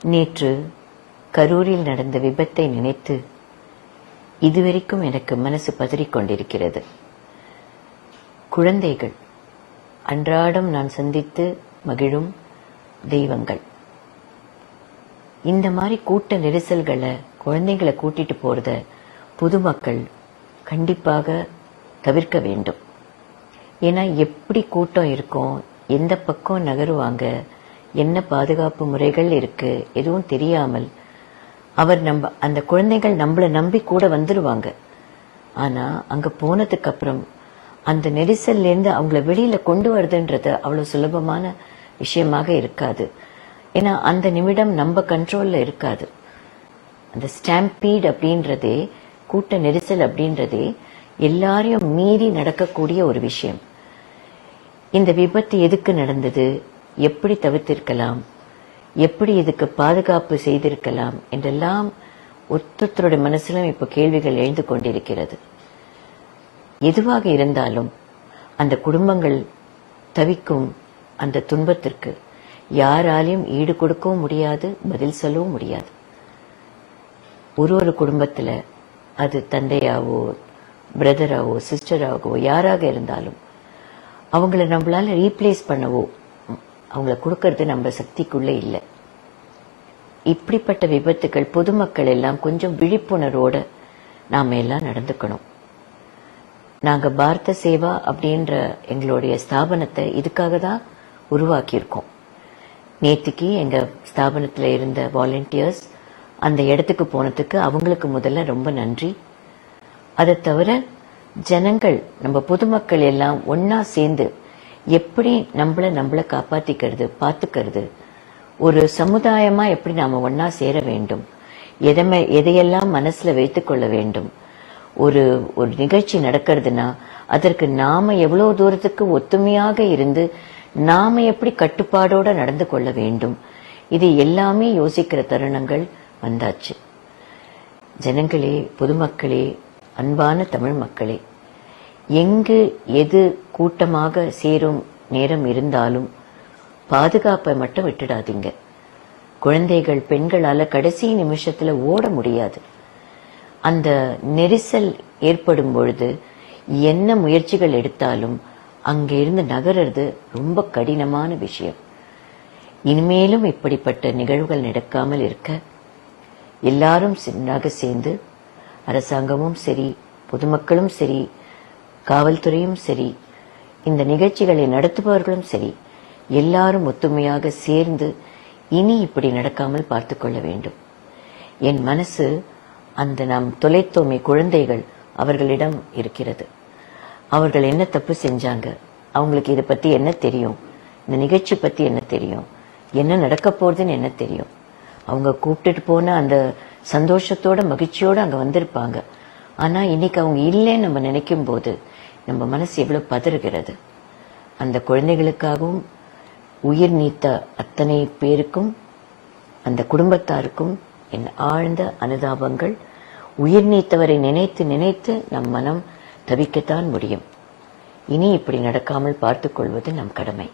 நேற்று கரூரில் நடந்த விபத்தை நினைத்து இதுவரைக்கும் எனக்கு மனசு பதறிக்கொண்டிருக்கிறது. குழந்தைகள் அன்றாடம் நான் சந்தித்து மகிழும் தெய்வங்கள். இந்த மாதிரி கூட்ட நெரிசல்களை குழந்தைகளை கூட்டிட்டு போறத பொதுமக்கள் கண்டிப்பாக தவிர்க்க வேண்டும். ஏன்னா எப்படி கூட்டம் இருக்கும், எந்த பக்கம் நகருவாங்க, என்ன பாதுகாப்பு முறைகள் இருக்கு எதுவும் தெரியாமல் அந்த குழந்தைகள் நம்மளை நம்பி கூட வந்துருவாங்க. ஆனா அங்க போனதுக்கு அப்புறம் அந்த நெரிசல்ல இருந்து அவங்கள வெளியில கொண்டு வருதுன்றது அவ்வளவு சுலபமான விஷயமாக இருக்காது. ஏன்னா அந்த நிமிடம் நம்ம கண்ட்ரோல்ல இருக்காது. அந்த ஸ்டாம்பீட் அப்படின்றதே, கூட்ட நெரிசல் அப்படின்றதே எல்லாரையும் மீறி நடக்கக்கூடிய ஒரு விஷயம். இந்த விபத்து எதுக்கு நடந்தது, எப்படி தவிர்த்திருக்கலாம், எப்படி இதுக்கு பாதுகாப்பு செய்திருக்கலாம் என்றெல்லாம் ஒருத்தருடைய மனசிலும் இப்ப கேள்விகள் எழுந்து கொண்டிருக்கிறது. எதுவாக இருந்தாலும் அந்த குடும்பங்கள் தவிக்கும் அந்த துன்பத்திற்கு யாராலையும் ஈடு கொடுக்கவும் முடியாது, பதில் சொல்லவும் முடியாது. ஒரு குடும்பத்துல அது தந்தையாவோ பிரதராவோ சிஸ்டராகவோ யாராக இருந்தாலும் அவங்கள நம்மளால ரீப்ளேஸ் பண்ணவோ அவங்கள கொடுக்கறது நம்ம சக்திக்குள்ளே இல்லை. இப்படிப்பட்ட விபத்துகள் பொதுமக்கள் எல்லாம் கொஞ்சம் விழிப்புணர்வோட நாம எல்லாம் நடந்துக்கணும். நாங்க பாரத சேவா அப்படின்ற எங்களுடைய ஸ்தாபனத்தை இதுக்காக தான் உருவாக்கியிருக்கோம். நேற்றுக்கு எங்க ஸ்தாபனத்துல இருந்த வாலண்டியர்ஸ் அந்த இடத்துக்கு போனதுக்கு அவங்களுக்கு முதல்ல ரொம்ப நன்றி. அதை தவிர ஜனங்கள், நம்ம பொதுமக்கள் எல்லாம் ஒன்னா சேர்ந்து எப்படி நம்மள காப்பாத்திக்கிறது, பார்த்துக்கிறது, ஒரு சமுதாயமா எப்படி நாம ஒன்னா சேர வேண்டும், எதையெல்லாம் மனசுல வைத்துக் கொள்ள வேண்டும். ஒரு நிகழ்ச்சி நடக்கிறதுனா அதற்கு நாம எவ்வளவு தூரத்துக்கு ஒத்துமையாக இருந்து நாம எப்படி கட்டுப்பாடோட நடந்து கொள்ள வேண்டும், இது எல்லாமே யோசிக்கிற தருணங்கள் வந்தாச்சு. ஜனங்களே, பொதுமக்களே, அன்பான தமிழ் மக்களே, எங்கு எது கூட்டமாக சேரும் நேரம் இருந்தாலும் பாதுகாப்பை மட்டும் விட்டுடாதீங்க. குழந்தைகள், பெண்களால கடைசி நிமிஷத்துல ஓட முடியாது. அந்த நெரிசல் ஏற்படும் பொழுது என்ன முயற்சிகள் எடுத்தாலும் அங்க இருந்து நகர்றது ரொம்ப கடினமான விஷயம். இனிமேலும் இப்படிப்பட்ட நிகழ்வுகள் நடக்காமல் இருக்க எல்லாரும் சின்னாக சேர்ந்து, அரசாங்கமும் சரி, பொதுமக்களும் சரி, காவல்துறையும் சரி, இந்த நிகழ்ச்சிகளை நடத்துபவர்களும் சரி, எல்லாரும் ஒத்துமையாக சேர்ந்து இனி இப்படி நடக்காமல் பார்த்து கொள்ள வேண்டும். என் மனசு அந்த நாம் தொலைத்தோமே குழந்தைகள் அவர்களிடம் இருக்கிறது. அவர்கள் என்ன தப்பு செஞ்சாங்க, அவங்களுக்கு இதை பத்தி என்ன தெரியும், இந்த நிகழ்ச்சி பத்தி என்ன தெரியும், என்ன நடக்க போறதுன்னு என்ன தெரியும். அவங்க கூப்பிட்டுட்டு போன அந்த சந்தோஷத்தோட மகிழ்ச்சியோட அங்க வந்திருப்பாங்க. ஆனா இன்னைக்கு அவங்க இல்லைன்னு நம்ம நினைக்கும் போது நம்ம மனசு எவ்வளவு பதறுகிறது. அந்த குழந்தைகளுக்காகவும் உயிர் நீத்த அத்தனை பேருக்கும், அந்த குடும்பத்தாருக்கும் என் ஆழ்ந்த அனுதாபங்கள். உயிர் நீத்தவரை நினைத்து நினைத்து நம் மனம் தவிக்கத்தான் முடியும். இனி இப்படி நடக்காமல் பார்த்துக் கொள்வது நம் கடமை.